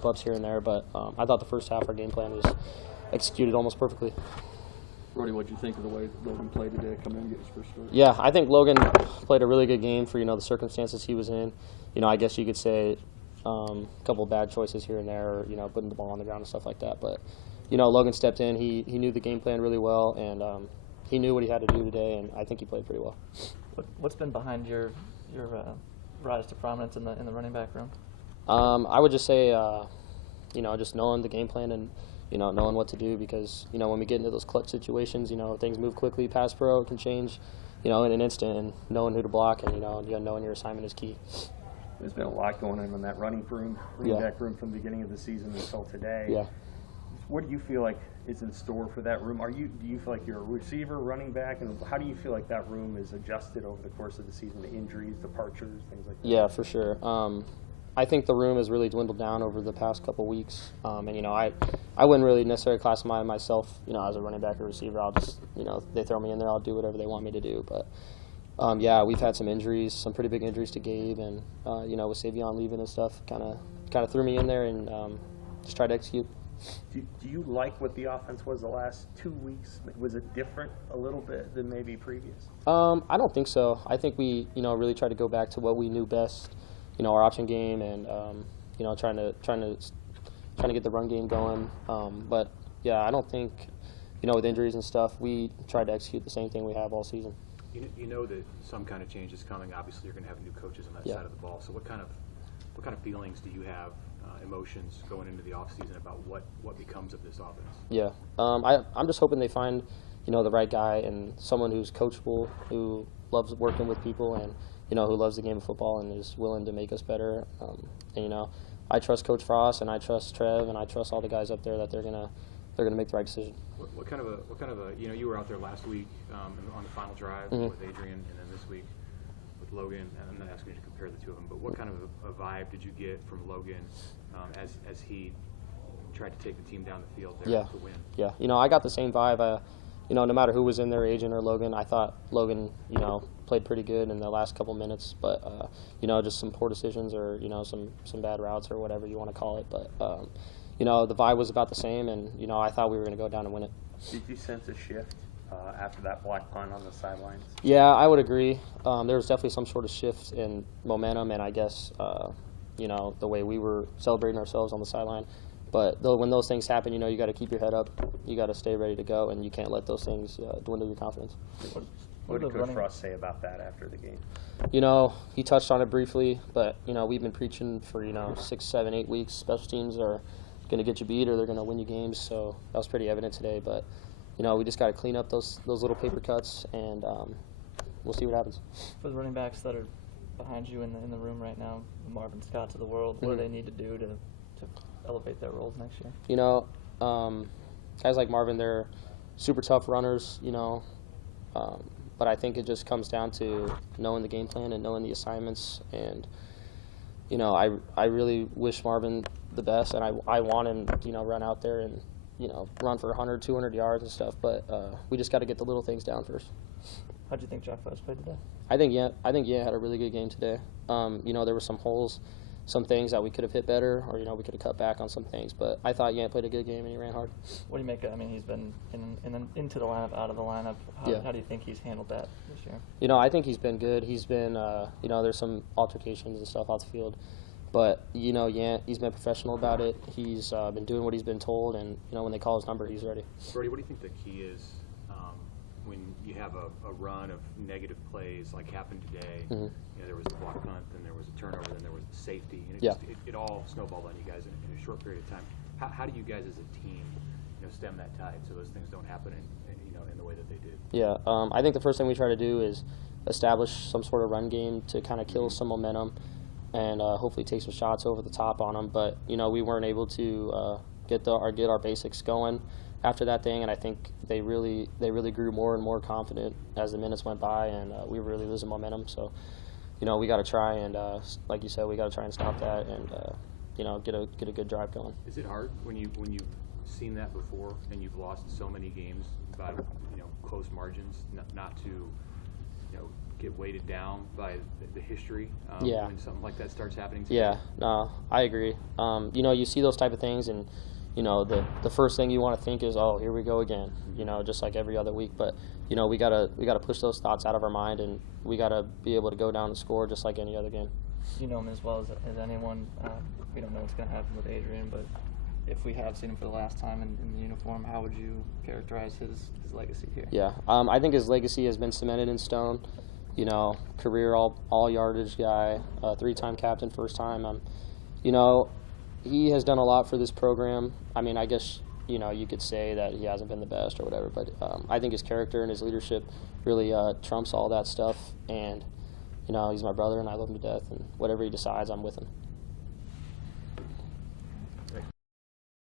slip-ups here and there, but I thought the first half our game plan was executed almost perfectly. Brody, what did you think of the way Logan played today, come in and get his first start? Yeah, I think Logan played a really good game for, the circumstances he was in. I guess you could say a couple of bad choices here and there, or, putting the ball on the ground and stuff like that. But, Logan stepped in. He knew the game plan really well, and he knew what he had to do today, and I think he played pretty well. What's been behind your rise to prominence in the running back room? I would just say, just knowing the game plan and, knowing what to do, because, when we get into those clutch situations, things move quickly. Pass pro can change, in an instant, and knowing who to block and, knowing your assignment is key. There's been a lot going on in that running back room from the beginning of the season until today. Yeah. What do you feel like is in store for that room? Do you feel like you're a receiver, running back, and how do you feel like that room is adjusted over the course of the season, the injuries, departures, things like that? Yeah, for sure. I think the room has really dwindled down over the past couple weeks, and I wouldn't really necessarily classify myself, as a running back or receiver. I'll just, they throw me in there, I'll do whatever they want me to do. But yeah, we've had some injuries, some pretty big injuries to Gabe, and with Savion leaving and stuff, kind of threw me in there and just tried to execute. Do you like what the offense was the last 2 weeks? Was it different a little bit than maybe previous? I don't think so. I think we, really tried to go back to what we knew best, our option game, and trying to get the run game going. But yeah, I don't think, with injuries and stuff, we tried to execute the same thing we have all season. You know that some kind of change is coming. Obviously, you're going to have new coaches on that side of the ball. So what kind of feelings do you have, emotions going into the offseason about what becomes of this offense? Yeah, I'm just hoping they find, the right guy and someone who's coachable, who loves working with people, and who loves the game of football and is willing to make us better. And I trust Coach Frost, and I trust Trev, and I trust all the guys up there that they're gonna make the right decision. What kind of a you were out there last week on the final drive with Adrian, and then this week with Logan. And I'm not asking you to compare the two of them, but what kind of a vibe did you get from Logan as he tried to take the team down the field there to win? Yeah, I got the same vibe. No matter who was in there, Adrian or Logan, I thought Logan, played pretty good in the last couple minutes, but just some poor decisions or some bad routes or whatever you want to call it. But the vibe was about the same, and I thought we were going to go down and win it. Did you sense a shift after that block punt on the sidelines? Yeah, I would agree. There was definitely some sort of shift in momentum, and I guess the way we were celebrating ourselves on the sideline. But when those things happen, you got to keep your head up. You got to stay ready to go, and you can't let those things dwindle your confidence. What did Coach Frost say about that after the game? He touched on it briefly, but we've been preaching for 6, 7, 8 weeks. Special teams are going to get you beat, or they're going to win you games. So that was pretty evident today. But we just got to clean up those little paper cuts, and we'll see what happens. For the running backs that are behind you in the room right now, the Marvin Scotts of the world, what do they need to do to elevate their roles next year? Guys like Marvin, they're super tough runners, but I think it just comes down to knowing the game plan and knowing the assignments. And, I really wish Marvin the best, and I want him to, run out there and, run for 100, 200 yards and stuff. But we just got to get the little things down first. How do you think Jack Fez played today? I think had a really good game today. There were some holes, some things that we could have hit better, or we could have cut back on some things. But I thought Yant played a good game and he ran hard. What do you make of? I mean, he's been into the lineup, out of the lineup. How do you think he's handled that this year? I think he's been good. He's been, there's some altercations and stuff off the field, but Yant, he's been professional about it. He's been doing what he's been told, and when they call his number, he's ready. Brody, what do you think the key is when you have a run of negative plays like happened today? Mm-hmm. There was the block punt, then there was a turnover, then there was the safety, and it all snowballed on you guys in a short period of time. How do you guys as a team, stem that tide so those things don't happen in the way that they did? Yeah, I think the first thing we try to do is establish some sort of run game to kind of kill some momentum and hopefully take some shots over the top on them. But we weren't able to get our basics going after that thing, and I think they really grew more and more confident as the minutes went by, and we were really losing momentum. So we got to try and like you said, we got to try and stop that and get a good drive going. Is it hard when you've seen that before and you've lost so many games by close margins not to get weighted down by the history Yeah. when something like that starts happening to Yeah, no, I agree. You know, you see those type of things, and you know, the first thing you want to think is, oh, here we go again. You know, just like every other week. But you know, we gotta push those thoughts out of our mind, and we gotta be able to go down and score just like any other game. You know him as well as anyone. We don't know what's going to happen with Adrian, but if we have seen him for the last time in the uniform, how would you characterize his legacy here? Yeah, I think his legacy has been cemented in stone. You know, career all yardage guy, 3-time captain, first time. You know, he has done a lot for this program. I mean, I guess, you know, you could say that he hasn't been the best or whatever, but I think his character and his leadership really trumps all that stuff. And, you know, he's my brother, and I love him to death. And whatever he decides, I'm with him.